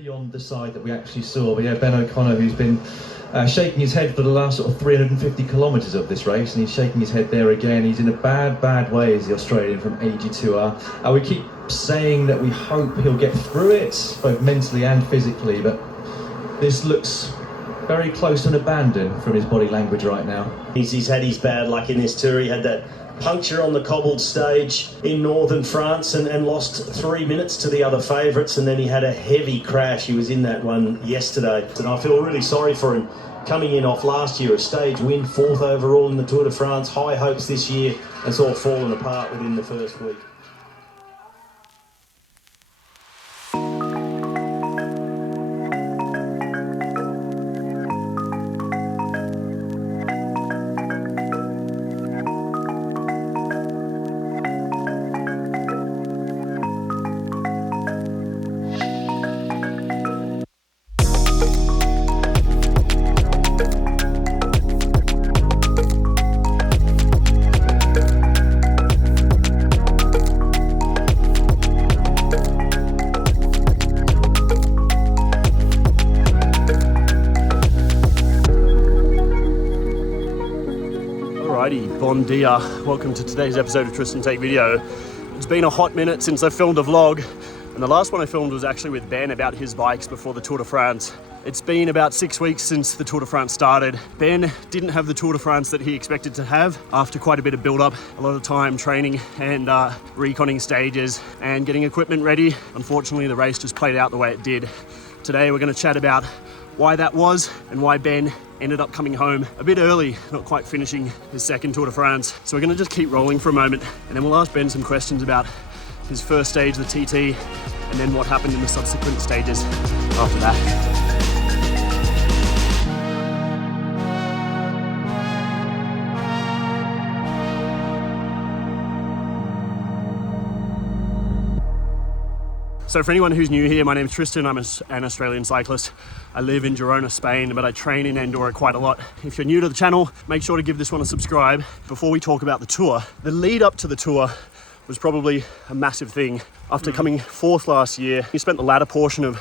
beyond the side that we actually saw. We had Ben O'Connor, who's been shaking his head for the last sort of 350 kilometres of this race, and he's shaking his head there again. He's in a bad way as the Australian from AG Tour. We keep saying that we hope he'll get through it, both mentally and physically, but this looks very close to an abandon from his body language right now. He's had his bad luck in this tour. He had that puncture on the cobbled stage in northern France and lost 3 minutes to the other favourites, and then he had a heavy crash. He was in that one yesterday, and I feel really sorry for him coming in off last year, a stage win, 4th overall in the Tour de France, high hopes this year. It's all fallen apart within the first week. Bon dia. Welcome to today's episode of Tristan Take Video. It's been a hot minute since I filmed a vlog, and the last one I filmed was actually with Ben about his bikes before the Tour de France. It's been about 6 weeks since the Tour de France started. Ben didn't have the Tour de France that he expected to have after quite a bit of build-up, a lot of time training and reconning stages and getting equipment ready. Unfortunately, the race just played out the way it did. Today, we're going to chat about why that was and why Ben ended up coming home a bit early, not quite finishing his second Tour de France. So we're going to just keep rolling for a moment, and then we'll ask Ben some questions about his first stage, the TT, and then what happened in the subsequent stages after that. So for anyone who's new here, my name's Tristan. I'm an Australian cyclist. I live in Verona, Spain, but I train in Andorra quite a lot. If you're new to the channel, make sure to give this one a subscribe. Before we talk about the tour, the lead up to the tour was probably a massive thing. After coming 4th last year, you spent the latter portion of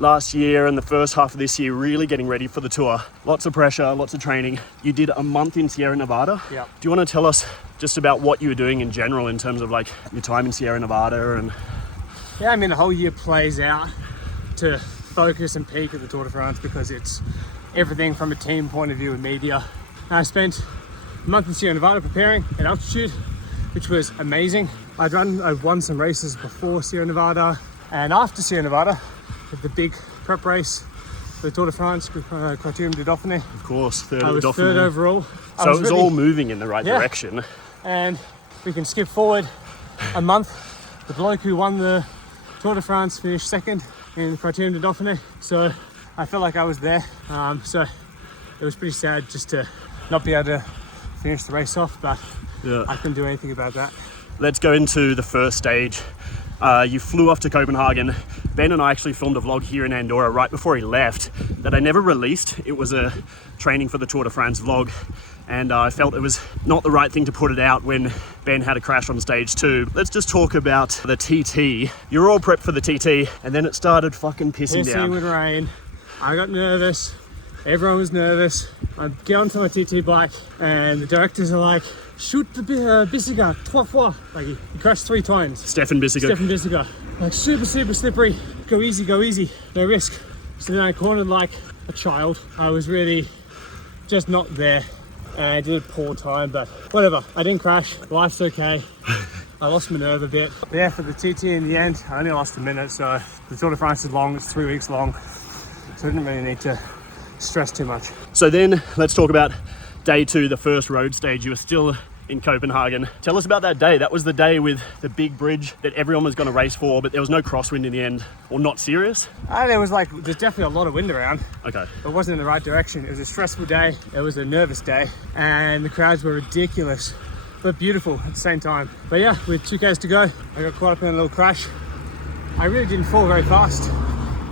last year and the first half of this year really getting ready for the tour. Lots of pressure, lots of training. You did a month in Sierra Nevada. Yeah. Do you want to tell us just about what you were doing in general in terms of like your time in Sierra Nevada? And Yeah, I mean, the whole year plays out to focus and peak at the Tour de France because it's everything from a team point of view and media. I spent a month in Sierra Nevada preparing at altitude, which was amazing. I'd won some races before Sierra Nevada, and after Sierra Nevada, with the big prep race for the Tour de France, Criterium du Dauphiné. of course, third I of was the Dauphiné. third overall. So it was all moving in the right direction. And we can skip forward a month. The bloke who won the Tour de France finished second in the Criterium du Dauphiné, so I felt like I was there. So it was pretty sad just to not be able to finish the race off, but Yeah. I couldn't do anything about that. Let's go into the first stage. You flew off to Copenhagen. Ben and I actually filmed a vlog here in Andorra right before he left that I never released. It was a training for the Tour de France vlog, and I felt it was not the right thing to put it out when Ben had a crash on stage 2. Let's just talk about the TT. You're all prepped for the TT, and then it started fucking pissing down. With rain, I got nervous. Everyone was nervous. I get onto my TT bike, and the directors are like, "Shoot the Bissiger, 3 fois." Like he crashed 3 times. Stefan Bissiger. Like super slippery. Go easy, no risk. So then I cornered like a child. I was really just not there. And I did a poor time, but whatever. I didn't crash. Life's okay. I lost my nerve a bit. But yeah, for the TT in the end, I only lost a minute. So the Tour de France is long. It's 3 weeks long. So I didn't really need to stress too much. So then let's talk about day 2, the first road stage. You were still in Copenhagen. Tell us about that day. That was the day with the big bridge that everyone was going to race for, but there was no crosswind in the end, or not serious? There's definitely a lot of wind around. Okay. It wasn't in the right direction. It was a stressful day. It was a nervous day, and the crowds were ridiculous, but beautiful at the same time. But yeah, with 2Ks to go, I got caught up in a little crash. I really didn't fall very fast.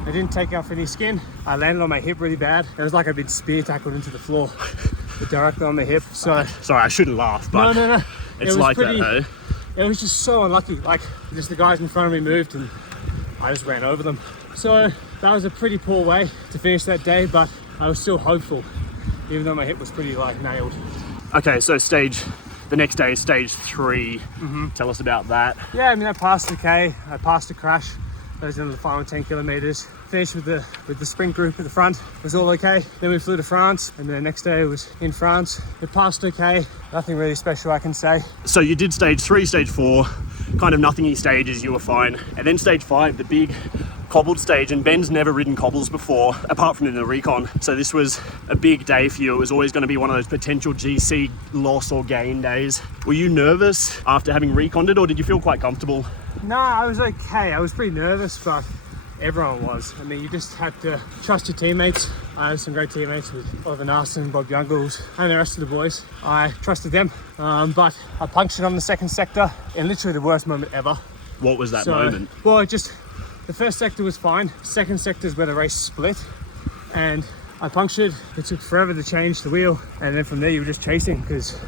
I didn't take off any skin. I landed on my hip really bad. It was like I'd been spear tackled into the floor. Directly on the hip. So sorry, I shouldn't laugh, but no. It's like that, hey? It was just so unlucky. Like, just the guys in front of me moved and I just ran over them. So that was a pretty poor way to finish that day, but I was still hopeful, even though my hip was pretty like nailed. Okay, so the next day is stage 3. Tell us about that. Yeah, I mean, I passed the K, I passed a crash. Those into the final 10 kilometers. Finished with the sprint group at the front. It was all okay. Then we flew to France, and the next day was in France. It passed okay. Nothing really special I can say. So you did stage 3, stage 4, kind of nothingy stages, you were fine. And then stage 5, the big cobbled stage, and Ben's never ridden cobbles before, apart from in the recon. So this was a big day for you. It was always going to be one of those potential GC loss or gain days. Were you nervous after having reconned it, or did you feel quite comfortable? No, I was okay. I was pretty nervous, but everyone was. I mean, you just had to trust your teammates. I had some great teammates with Donovan and Bob Jungels and the rest of the boys. I trusted them, but I punctured on the second sector in literally the worst moment ever. What was that moment? Well, the first sector was fine. Second sector is where the race split, and I punctured. It took forever to change the wheel, and then from there you were just chasing because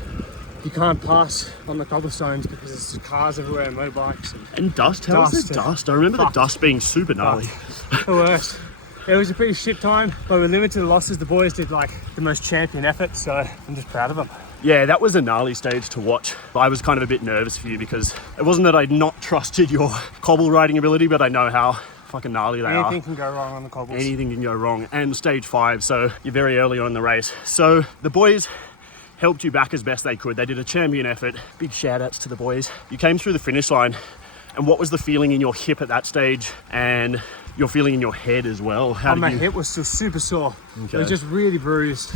you can't pass on the cobblestones because there's cars everywhere and motorbikes. And dust? How was the dust? I remember the dust being super gnarly. The worst. It was a pretty shit time, but we're limited to losses. The boys did like the most champion effort, so I'm just proud of them. Yeah, that was a gnarly stage to watch. I was kind of a bit nervous for you because it wasn't that I'd not trusted your cobble riding ability, but I know how fucking gnarly they are. Anything can go wrong on the cobbles. Anything can go wrong. And stage 5, so you're very early on in the race. So the boys helped you back as best they could. They did a champion effort. Big shout outs to the boys. You came through the finish line, and what was the feeling in your hip at that stage and your feeling in your head as well? My hip was still super sore. Okay. It was just really bruised,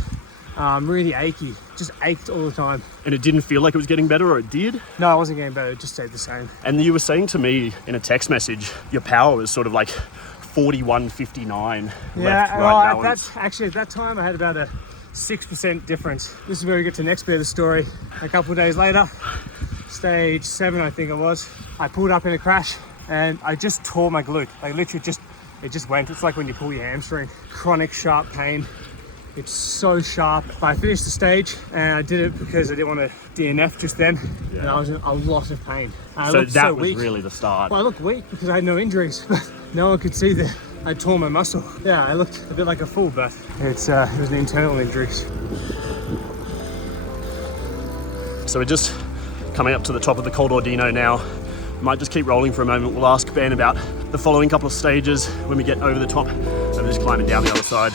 really achy, just ached all the time. And it didn't feel like it was getting better, or it did? No, it wasn't getting better, it just stayed the same. And you were saying to me in a text message, your power was sort of like 41.59 left, right balance. At that time I had about a 6% difference. This is where we get to the next bit of the story. A couple of days later, stage 7 I think it was, I pulled up in a crash and I just tore my glute. Like literally it just went. It's like when you pull your hamstring. Chronic sharp pain. It's so sharp. But I finished the stage and I did it because I didn't want to DNF just then. Yeah. And I was in a lot of pain. So that was really the start. Well, I looked weak because I had no injuries, but no one could see that I tore my muscle. Yeah, I looked a bit like a fool, but it was an internal injury. So we're just coming up to the top of the Col d'Ordino now. Might just keep rolling for a moment. We'll ask Ben about the following couple of stages when we get over the top. So we're just climbing down the other side.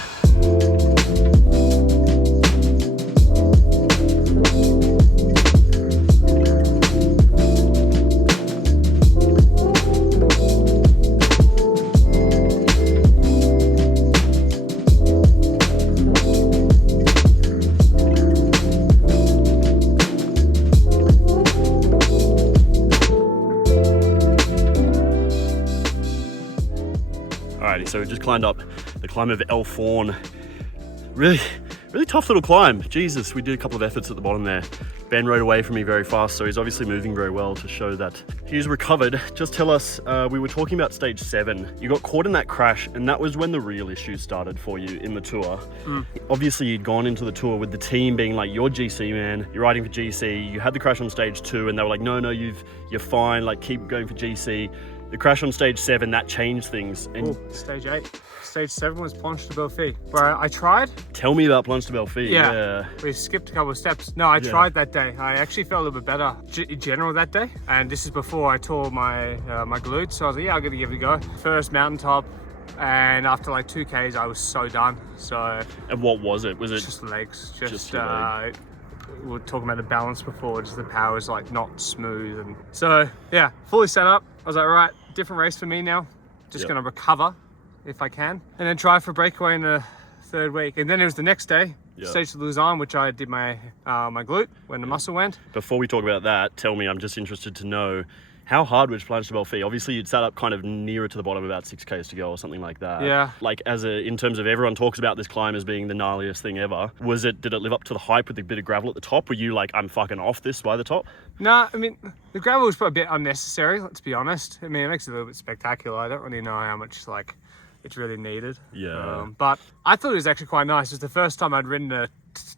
So we just climbed up the climb of El Forn. Really tough little climb. Jesus, we did a couple of efforts at the bottom there. Ben rode away from me very fast, so he's obviously moving very well to show that he's recovered. Just tell us, we were talking about stage 7. You got caught in that crash, and that was when the real issues started for you in the tour. Obviously, you'd gone into the tour with the team being like, you're GC, man. You're riding for GC. You had the crash on stage 2, and they were like, no, you're fine. Like, keep going for GC. The crash on stage 7, that changed things. And stage 8. Stage 7 was Planche de Belfi, where I tried. Tell me about Planche de Belfi. Yeah. We skipped a couple of steps. No, I tried that day. I actually felt a little bit better in general that day. And this is before I tore my my glutes. So I was like, yeah, I'm gonna give it a go. First mountaintop, and after like 2 Ks, I was so done. So. And what was it? Was it just legs? Just your leg? We were talking about the balance before, just the power is like not smooth. And so yeah, fully set up. I was like, right, different race for me now. Just gonna recover if I can, and then try for a breakaway in the 3rd week. And then it was the next day, stage to Lausanne, which I did my my glute when the muscle went. Before we talk about that, tell me, I'm just interested to know, how hard was Planche de Belfi? Obviously, you'd sat up kind of nearer to the bottom, about 6 Ks to go or something like that. Yeah. Like, in terms of everyone talks about this climb as being the gnarliest thing ever. Did it live up to the hype with a bit of gravel at the top? Were you like, I'm fucking off this by the top? No, I mean, the gravel was probably a bit unnecessary, let's be honest. I mean, it makes it a little bit spectacular. I don't really know how much, like, it's really needed. Yeah. But I thought it was actually quite nice. It was the first time I'd ridden a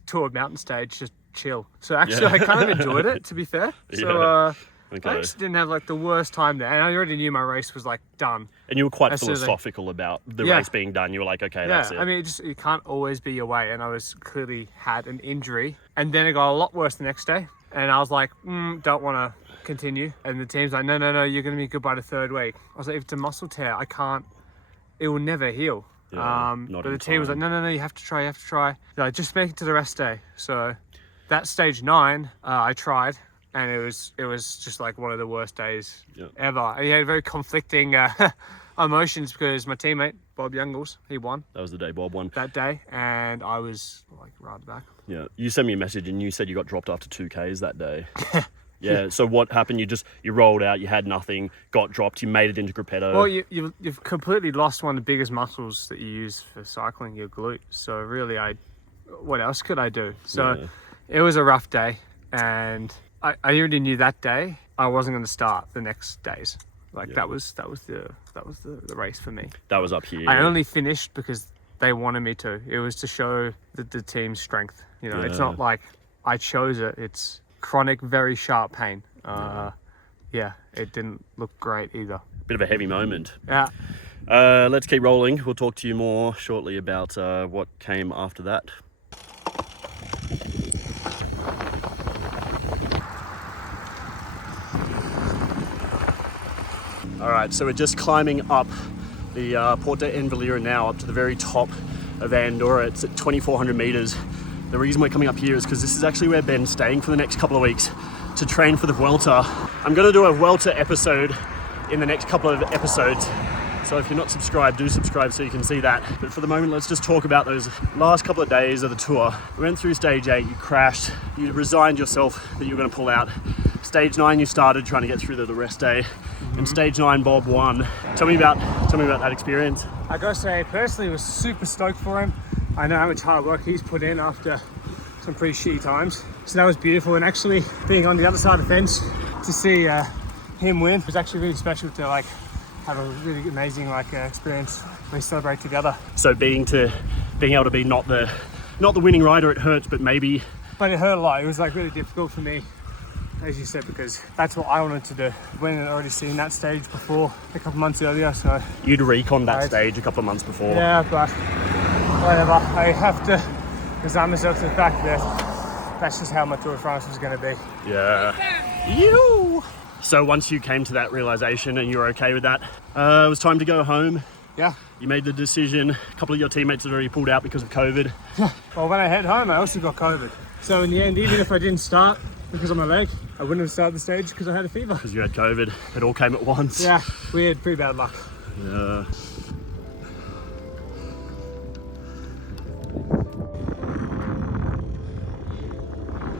tour mountain stage, just chill. So actually, I kind of enjoyed it, to be fair. So Okay. I actually didn't have like the worst time there, and I already knew my race was like done. And you were quite As soon as philosophical about the race being done. You were like, okay, that's it. I mean, it can't always be your way, and I was clearly had an injury, and then it got a lot worse the next day, and I was like, don't want to continue, and the team's like, no, you're going to be good by the third week. I was like, if it's a muscle tear, I can't, it will never heal. But the team was like, no, you have to try. Like, just make it to the rest day. So that stage 9, I tried, and it was just like one of the worst days ever. I had very conflicting emotions because my teammate Bob Jungels, he won. That was the day Bob won. That day, and I was like right back. Yeah, you sent me a message and you said you got dropped after 2Ks that day. Yeah. So what happened? You rolled out. You had nothing. Got dropped. You made it into Gruppetto. Well, you've completely lost one of the biggest muscles that you use for cycling, your glute. So really, what else could I do? So it was a rough day, and I already knew that day I wasn't going to start the next days. Like that was the race for me. That was up here. I only finished because they wanted me to. It was to show the team's strength. You know, it's not like I chose it. It's chronic, very sharp pain. It didn't look great either. Bit of a heavy moment. Yeah. Let's keep rolling. We'll talk to you more shortly about what came after that. All right, so we're just climbing up the Porta Envalira now, up to the very top of Andorra. It's at 2,400 meters. The reason we're coming up here is because this is actually where Ben's staying for the next couple of weeks to train for the Vuelta. I'm going to do a Vuelta episode in the next couple of episodes. So if you're not subscribed, do subscribe so you can see that. But for the moment, let's just talk about those last couple of days of the tour. We went through stage 8, you crashed, you resigned yourself that you were going to pull out. Stage 9, you started trying to get through the rest day. And stage 9, Bob won. Tell me about that experience. I gotta say, personally, was super stoked for him. I know how much hard work he's put in after some pretty shitty times. So that was beautiful, and actually being on the other side of the fence to see him win was actually really special to like have a really amazing experience. We celebrate together. So being able to be not the winning rider, it hurts, but maybe. But it hurt a lot. It was like really difficult for me, as you said, because that's what I wanted to do. When I'd already seen that stage before a couple months earlier, so you'd recon that stage a couple of months before. Yeah, but whatever. I have to resign myself to the fact that that's just how my Tour de France was going to be. Yeah. You. So once you came to that realization and you were okay with that, it was time to go home. Yeah. You made the decision. A couple of your teammates had already pulled out because of COVID. Well, when I head home, I also got COVID. So in the end, even if I didn't start because of my leg, I wouldn't have started the stage because I had a fever. Because you had COVID. It all came at once. Yeah, we had pretty bad luck. Yeah.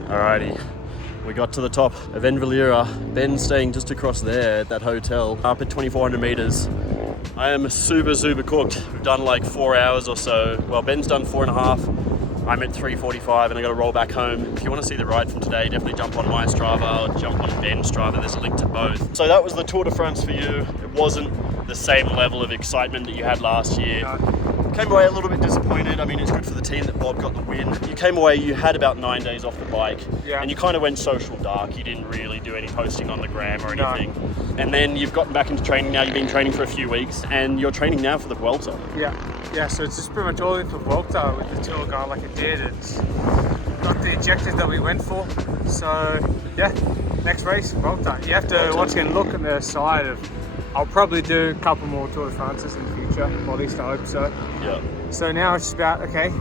Alrighty, we got to the top of Envalira. Ben's staying just across there at that hotel, up at 2,400 meters. I am super cooked. We've done like 4 hours or so. Well, Ben's done 4.5. I'm at 3:45 and I got to roll back home. If you want to see the ride from today, definitely jump on my Strava or jump on Ben's Strava. There's a link to both. So that was the Tour de France for you. It wasn't the same level of excitement that you had last year. Came away a little bit disappointed. I mean, it's good for the team that Bob got the win. You came away, you had about 9 days off the bike, and you kind of went social dark. You didn't really do any posting on the gram or anything. No. And then you've gotten back into training now. You've been training for a few weeks, and you're training now for the Vuelta. Yeah, so it's just pretty much all in for Vuelta with the tour going like it did. It's got the objectives that we went for. So, yeah, next race, Vuelta. You have to once again look on the side of, I'll probably do a couple more Tour de France's in the future, or at least I hope so. Yeah. So now it's just about, okay,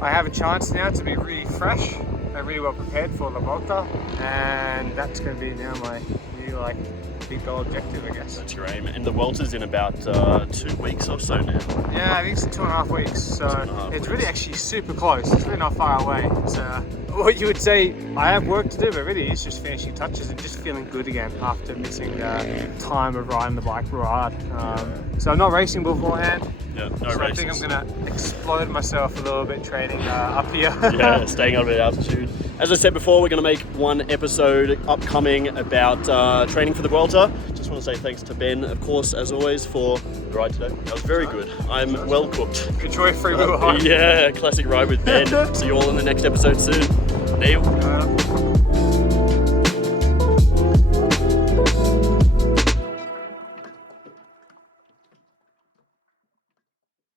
I have a chance now to be really fresh and really well prepared for the Vuelta, and that's going to be now my new big goal objective, I guess. That's your aim. And the Vuelta's in about 2 weeks or so now. Yeah, I think it's 2.5 weeks. So it's really actually super close. It's really not far away. So what you would say, I have work to do, but really it's just finishing touches and just feeling good again after missing time of riding the bike real hard. So I'm not racing beforehand. Yeah, no so races. I think I'm going to explode myself a little bit training up here. Yeah, staying at a bit of altitude. As I said before, we're going to make one episode upcoming about training for the Vuelta. Just want to say thanks to Ben, of course, as always, for the ride today. That was very good. I'm well cooked. Enjoy free wheel home. Yeah, classic ride with Ben. See you all in the next episode soon. See you.